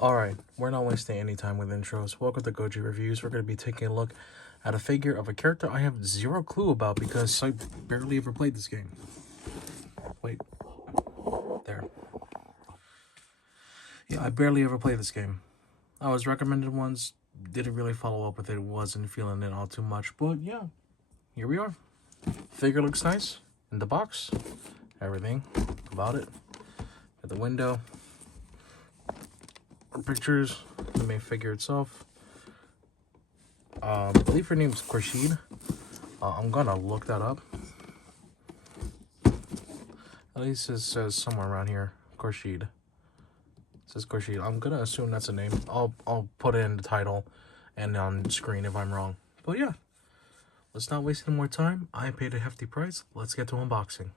Alright, we're not wasting any time with intros. Welcome to Goji Reviews. We're going to be taking a look at a figure of a character I have zero clue about because I barely ever played this game. Wait. There. Yeah, I barely ever played this game. I was recommended once, didn't really follow up with it, wasn't feeling it all too much, but yeah, here we are. Figure looks nice in the box. Everything about it. At the window. Pictures, the main figure itself. I believe her name's Khorshid. I'm gonna look that up. At least it says somewhere around here, Khorshid. It says Khorshid. I'm gonna assume that's a name. I'll put it in the title and on screen if I'm wrong. But yeah, let's not waste any more time. I paid a hefty price. Let's get to unboxing.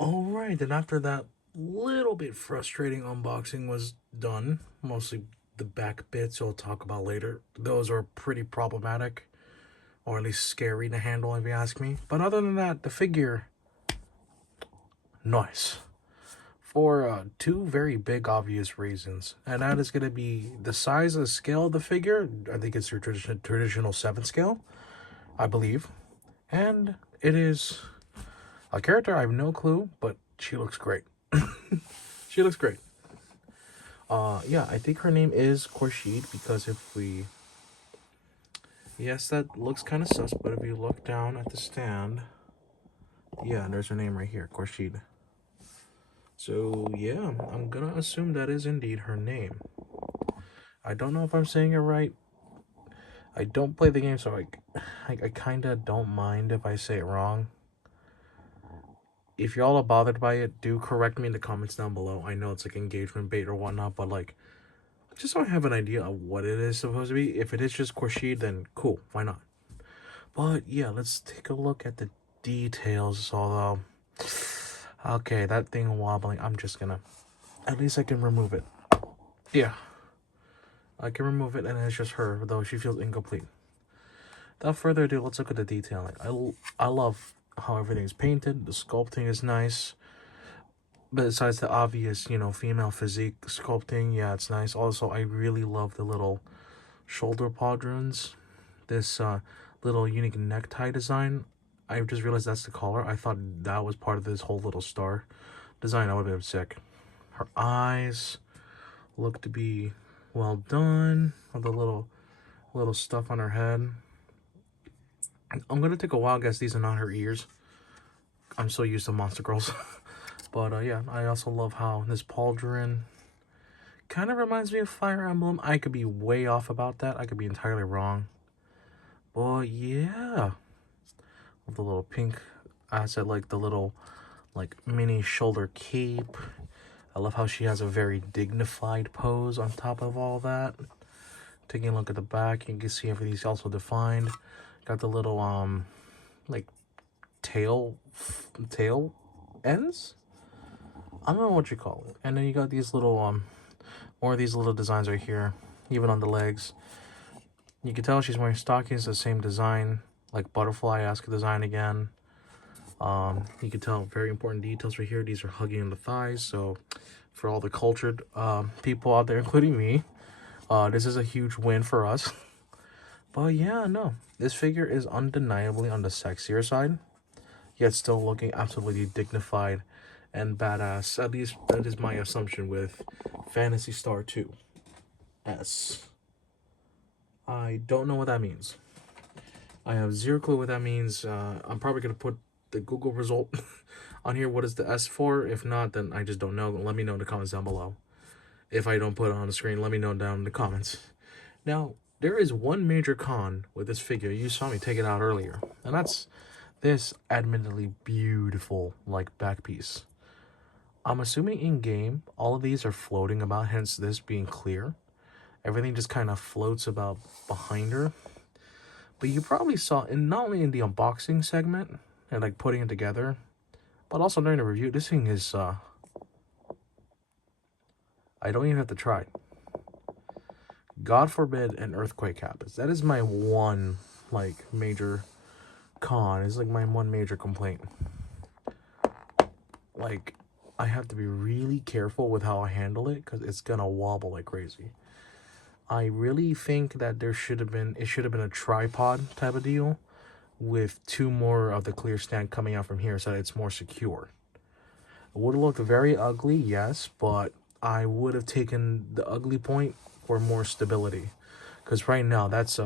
Alright, and after that little bit frustrating unboxing was done, mostly the back bits I'll talk about later. Those are pretty problematic, or at least scary to handle if you ask me. But other than that, the figure, nice. For two very big obvious reasons. And that is going to be the size and scale of the figure. I think it's your traditional 7 scale, I believe. And it is a character I have no clue, but she looks great. She looks great. Yeah, I think her name is Khorshid because if we... Yes, that looks kind of sus, but if you look down at the stand... Yeah, there's her name right here, Khorshid. So, yeah, I'm gonna assume that is indeed her name. I don't know if I'm saying it right. I don't play the game, so I kind of don't mind if I say it wrong. If y'all are bothered by it, do correct me in the comments down below. I know it's like engagement bait or whatnot, but like, just so I have an idea of what it is supposed to be. If it is just Khorshid, then cool, why not? But yeah, let's take a look at the details, although... Okay, that thing wobbling, I'm just gonna... At least I can remove it. Yeah. I can remove it and it's just her, though she feels incomplete. Without further ado, let's look at the detailing. I love how everything's painted. The sculpting is nice. Besides the obvious, you know, female physique sculpting, yeah, it's nice. Also, I really love the little shoulder pauldrons. This little unique necktie design. I just realized that's the collar. I thought that was part of this whole little star design. That would have been sick. Her eyes look to be well done. With the little stuff on her head. I'm gonna take a wild guess these are not her ears. I'm so used to Monster Girls. But yeah, I also love how this pauldron Kind of reminds me of Fire Emblem. I could be way off about that. I could be entirely wrong. But yeah. The little pink, I said, like the little like mini shoulder cape. I love how she has a very dignified pose on top of all that. Taking a look at the back, you can see everything's also defined. Got the little like tail ends. I don't know what you call it. And then you got these little more of these little designs right here, even on the legs. You can tell she's wearing stockings, the same design, like butterfly-esque design again. You can tell very important details right here. These are hugging on the thighs, so for all the cultured people out there, including me, this is a huge win for us. But yeah, no, this figure is undeniably on the sexier side, yet still looking absolutely dignified and badass. At least that is my assumption with Phantasy Star 2S. I don't know what that means. I have zero clue what that means. I'm probably going to put the Google result on here. What is the S for? If not, then I just don't know. Let me know in the comments down below. If I don't put it on the screen, let me know down in the comments. Now, there is one major con with this figure. You saw me take it out earlier. And that's this admittedly beautiful, like, back piece. I'm assuming in-game, all of these are floating about, hence this being clear. Everything just kind of floats about behind her. But you probably saw, and not only in the unboxing segment, and like putting it together, but also during the review, this thing is, I don't even have to try. God forbid an earthquake happens. That is my one, like, major con. It's like my one major complaint. Like, I have to be really careful with how I handle it, because it's gonna wobble like crazy. I really think that it should have been a tripod type of deal with two more of the clear stand coming out from here so that it's more secure. It would have looked very ugly, yes, but I would have taken the ugly point for more stability. Because right now, that's,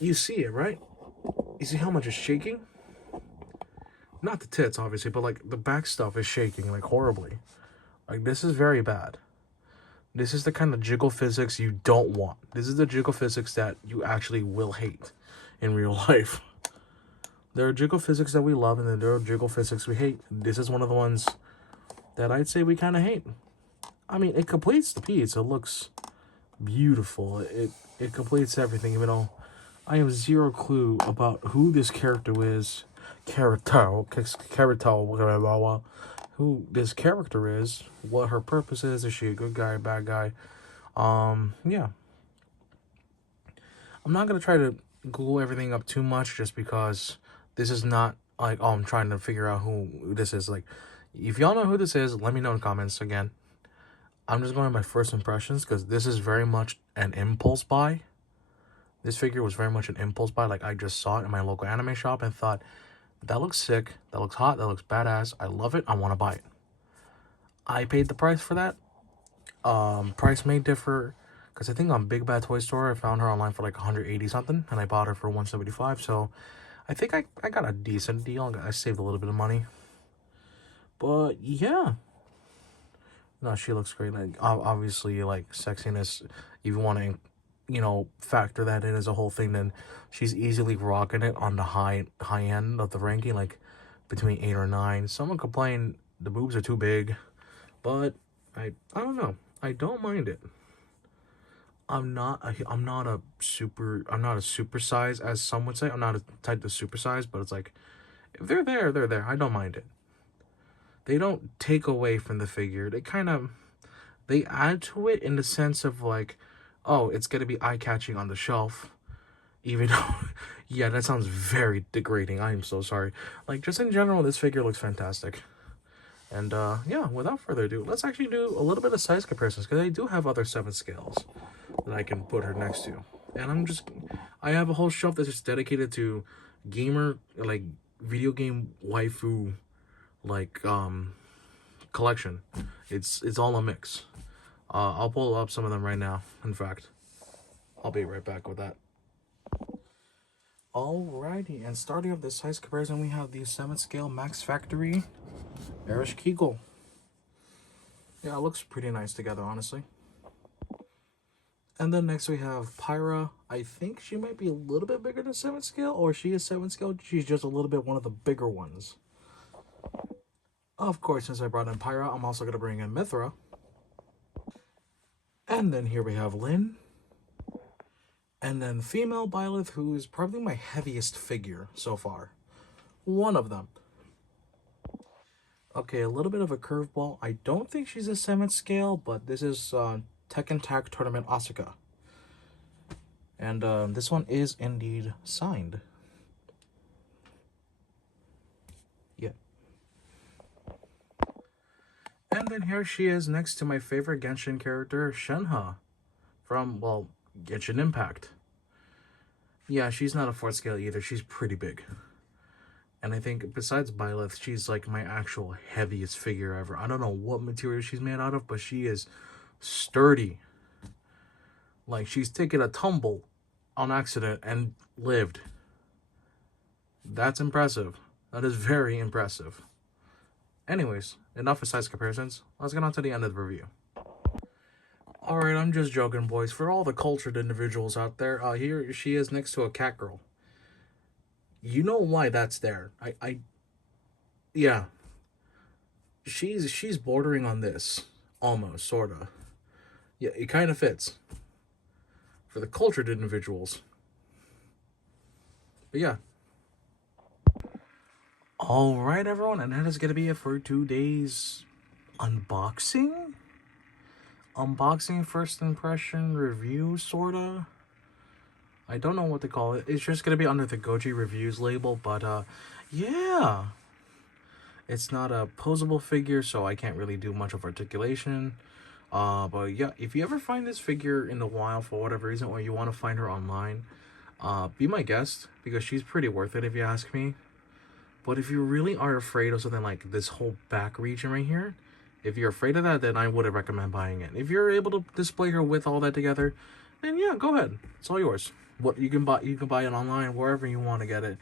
you see it, right? You see how much it's shaking? Not the tits, obviously, but, like, the back stuff is shaking, like, horribly. Like, this is very bad. This is the kind of jiggle physics you don't want. This is the jiggle physics that you actually will hate in real life. There are jiggle physics that we love, and then there are jiggle physics we hate. This is one of the ones that I'd say we kind of hate. I mean, it completes the piece. It looks beautiful. It completes everything, even though I have zero clue about who this character is. Who this character is, what her purpose is she a good guy, a bad guy? Yeah. I'm not gonna try to Google everything up too much just because this is not like, oh, I'm trying to figure out who this is. Like, if y'all know who this is, let me know in the comments. Again, I'm just going by first impressions because this is very much an impulse buy. This figure was very much an impulse buy. Like, I just saw it in my local anime shop and thought, that looks sick, that looks hot, that looks badass, I love it, I want to buy it. I paid the price for that. Price may differ, because I think on Big Bad Toy Store, I found her online for like 180 something, and I bought her for 175, so I think I got a decent deal. I saved a little bit of money. But yeah. No, she looks great. Like, obviously, like, sexiness, if you want to, you know, factor that in as a whole thing, then she's easily rocking it on the high end of the ranking, like between 8 or 9. Someone complained the boobs are too big, but I don't know. I don't mind it. I'm not a super size, as some would say. I'm not a type to super size, but it's like, if they're there, they're there. I don't mind it. They don't take away from the figure. They add to it in the sense of like, oh, it's gonna be eye-catching on the shelf. Even though, yeah, that sounds very degrading. I am so sorry. Like, just in general, this figure looks fantastic. And yeah, without further ado, let's actually do a little bit of size comparisons, because I do have other 7 scales that I can put her next to. And I have a whole shelf that's just dedicated to gamer, like, video game waifu, like, collection. It's all a mix. I'll pull up some of them right now. In fact, I'll be right back with that. Alrighty, and starting off this size comparison, we have the 7 scale Max Factory Erich Kegel. Yeah, it looks pretty nice together, honestly. And then next we have Pyra. I think she might be a little bit bigger than 7th scale, or she is 7th scale. She's just a little bit one of the bigger ones. Of course, since I brought in Pyra, I'm also going to bring in Mithra. And then here we have Lynn. And then female Byleth, who is probably my heaviest figure so far. One of them. Okay, a little bit of a curveball. I don't think she's a 7th scale, but this is Tekken Tag Tournament Asuka. And this one is indeed signed. Yeah. And then here she is next to my favorite Genshin character, Shenhe. From, well, Genshin Impact. Yeah, she's not a 4th scale either. She's pretty big. And I think besides Byleth, she's like my actual heaviest figure ever. I don't know what material she's made out of, but she is sturdy. Like, she's taken a tumble on accident and lived. That's impressive. That is very impressive. Anyways, enough of size comparisons. Let's get on to the end of the review. Alright, I'm just joking, boys. For all the cultured individuals out there, here she is next to a cat girl. You know why that's there. Yeah. She's bordering on this. Almost, sorta. Yeah, it kind of fits. For the cultured individuals. But yeah. Alright, everyone, and that is going to be it for today's unboxing? Unboxing, first impression, review, sorta? I don't know what to call it. It's just going to be under the Goji reviews label, but yeah. It's not a posable figure, so I can't really do much of articulation. But yeah, if you ever find this figure in the wild for whatever reason, or you want to find her online, be my guest, because she's pretty worth it if you ask me. But if you really are afraid of something like this whole back region right here, if you're afraid of that, then I wouldn't recommend buying it. If you're able to display her with all that together, then yeah, go ahead. It's all yours. What you can buy it online wherever you want to get it.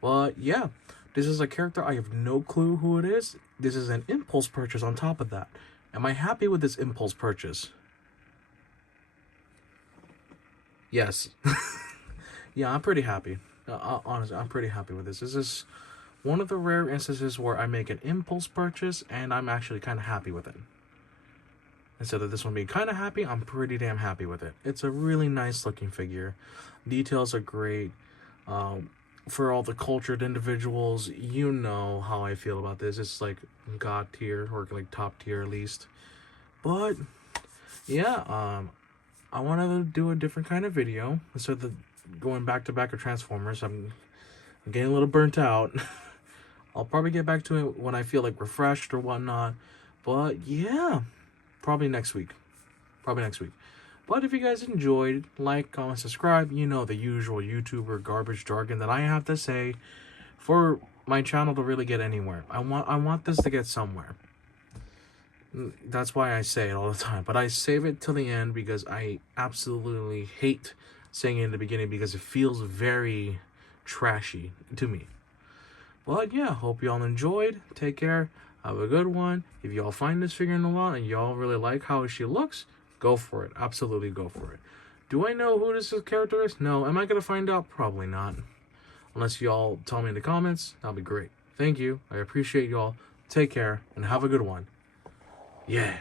But yeah, this is a character I have no clue who it is. This is an impulse purchase on top of that. Am I happy with this impulse purchase? Yes. Yeah, I'm pretty happy. Honestly, I'm pretty happy with this. This is one of the rare instances where I make an impulse purchase and I'm actually kind of happy with it. Instead of this one being kind of happy, I'm pretty damn happy with it. It's a really nice looking figure. Details are great. For all the cultured individuals, you know how I feel about this. It's like god tier, or like top tier at least. But yeah, I want to do a different kind of video instead of going back to back of Transformers. I'm getting a little burnt out. I'll probably get back to it when I feel like refreshed or whatnot. But yeah, probably next week. But if you guys enjoyed, like, comment, subscribe. You know the usual YouTuber garbage jargon that I have to say for my channel to really get anywhere. I want this to get somewhere. That's why I say it all the time. But I save it till the end because I absolutely hate saying it in the beginning because it feels very trashy to me. But yeah, hope y'all enjoyed. Take care. Have a good one. If y'all find this figure in the lot and y'all really like how she looks, go for it. Absolutely go for it. Do I know who this character is? No. Am I going to find out? Probably not. Unless y'all tell me in the comments, that'll be great. Thank you. I appreciate y'all. Take care and have a good one. Yeah.